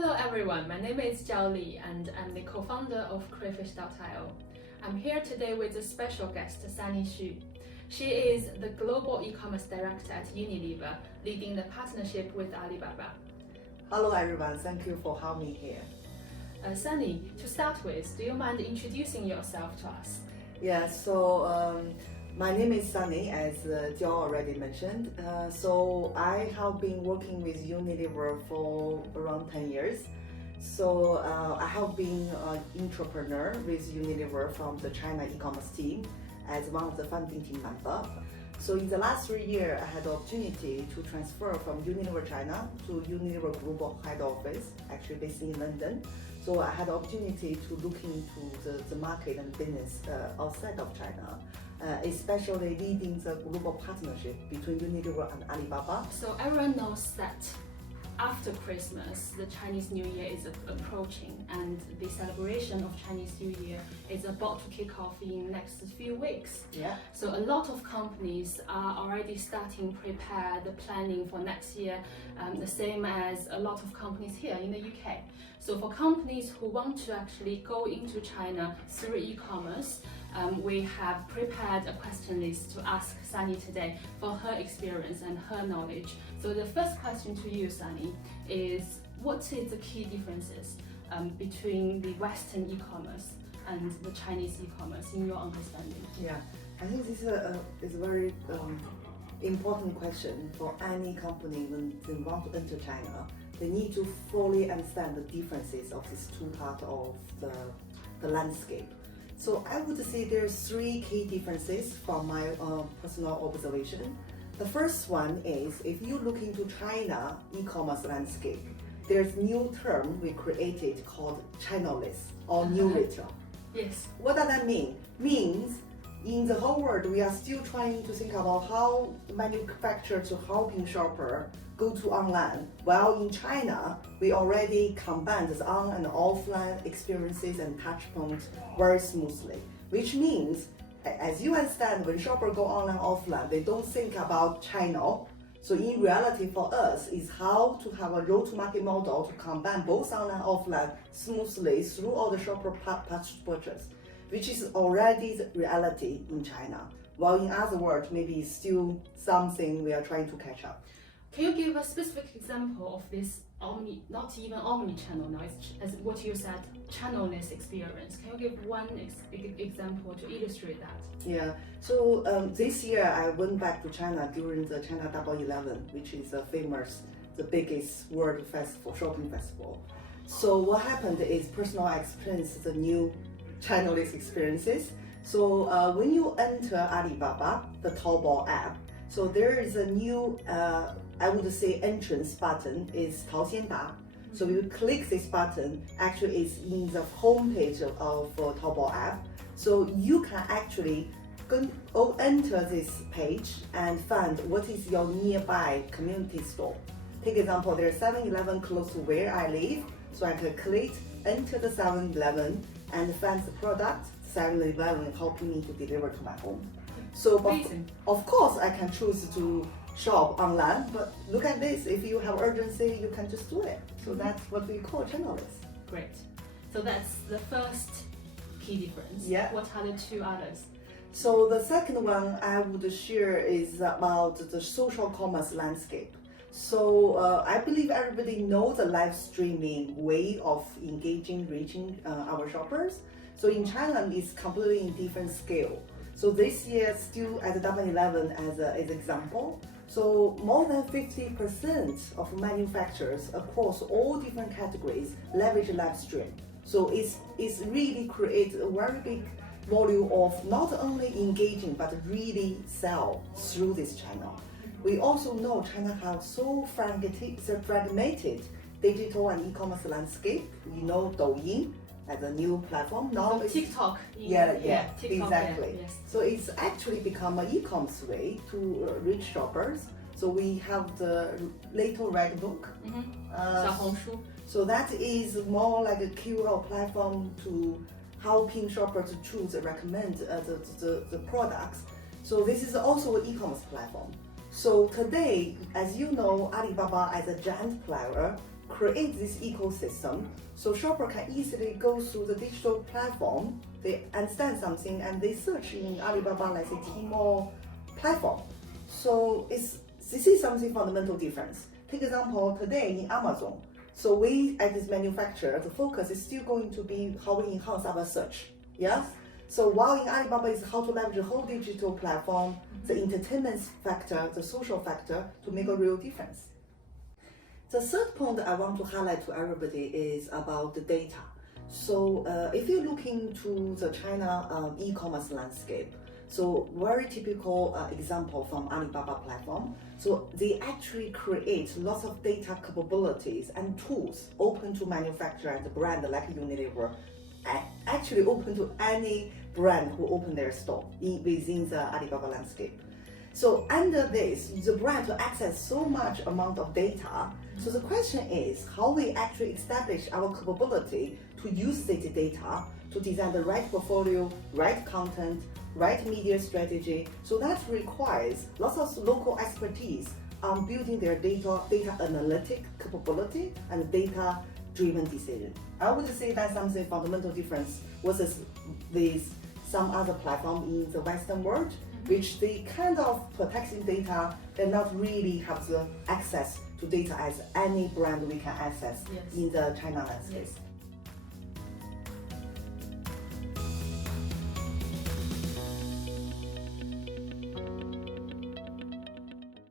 Hello everyone, my name is Jiao Li and I'm the co-founder of Crayfish.io. I'm here today with a special guest, Sunny Xu. She is the Global E-commerce Director at Unilever, leading the partnership with Alibaba. Hello everyone, thank you for having me here. Sunny, to start with, do you mind introducing yourself to us? Yeah, so my name is Sunny, as Jiao already mentioned. So I have been working with Unilever for around 10 years. So I have been an entrepreneur with Unilever from the China e-commerce team as one of the founding team members. So in the last 3 years, I had the opportunity to transfer from Unilever China to Unilever Global Head Office, actually based in London. So I had the opportunity to look into the market and business outside of China, especially leading the global partnership between Unilever and Alibaba. So everyone knows that after Christmas, the Chinese New Year is approaching and the celebration of Chinese New Year is about to kick off in next few weeks. Yeah. So a lot of companies are already starting prepare the planning for next year, the same as a lot of companies here in the UK. So for companies who want to actually go into China through e-commerce, we have prepared a question list to ask Sunny today for her experience and her knowledge. So the first question to you, Sunny, is what is the key differences between the Western e-commerce and the Chinese e-commerce in your understanding? Yeah, I think this is a very important question for any company when they want to enter China. They need to fully understand the differences of these two parts of the landscape. So I would say there's 3 key differences from my personal observation. The first one is if you look into China e-commerce landscape, there's new term we created called China-less or new retail. Yes. What does that mean? Means in the whole world we are still trying to think about how manufacturers to helping shopper go to online. While in China, we already combine the on and offline experiences and touch points very smoothly. Which means, as you understand, when shoppers go online, offline, they don't think about China. So in reality for us is how to have a road-to-market model to combine both online and offline smoothly through all the shopper purchase, which is already the reality in China. While in other words, maybe it's still something we are trying to catch up. Can you give a specific example of this not even omni-channel now, it's as what you said, channel-less experience? Can you give one example to illustrate that? Yeah, so this year I went back to China during the China Double 11, which is the biggest world festival, shopping festival. So what happened is personal experience the new channel-less experiences. So when you enter Alibaba, the Taobao app, so there is a new, I would say, entrance button is 淘鲜达. So you click this button, actually it's in the homepage of Taobao app. So you can actually enter this page and find what is your nearby community store. Take example, there's 7-Eleven close to where I live, so I can click, enter the 7-Eleven and find the product, 7-Eleven helping me to deliver to my home. So, of course, I can choose to shop online, but look at this, if you have urgency, you can just do it. So that's what we call channel-less. Great. So that's the first key difference. Yeah. What are the 2 others? So the second one I would share is about the social commerce landscape. So I believe everybody knows the live streaming way of engaging, reaching our shoppers. So in China, it's completely in different scale. So this year, still at the Double 11 as an example, so more than 50% of manufacturers across all different categories leverage live stream. So it's really creates a very big volume of not only engaging but really sell through this channel. We also know China has so fragmented digital and e-commerce landscape. We know Douyin as a new platform now. So TikTok. TikTok, exactly. Yes. So it's actually become an e-commerce way to reach shoppers. So we have the Little Red Book. So that is more like a QR platform to helping shoppers to choose and recommend the products. So this is also an e-commerce platform. So today, as you know, Alibaba as a giant player create this ecosystem so shopper can easily go through the digital platform, they understand something and they search in Alibaba, let's say Tmall platform. So this is something fundamental difference. Take example, today in Amazon, so we as this manufacturer, the focus is still going to be how we enhance our search, yes? So while in Alibaba is how to leverage the whole digital platform, the entertainment factor, the social factor to make a real difference. The third point that I want to highlight to everybody is about the data. So if you look into the China e-commerce landscape, so very typical example from Alibaba platform. So they actually create lots of data capabilities and tools open to manufacturer and brand like Unilever, actually open to any brand who open their store within the Alibaba landscape. So under this, the brand to access so much amount of data. So the question is how we actually establish our capability to use this data to design the right portfolio, right content, right media strategy. So that requires lots of local expertise on building their data analytic capability and data-driven decision. I would say that's something fundamental difference versus with some other platform in the Western world, which they kind of protecting data, they not really have the access to data as any brand we can access in the China landscape. Yes.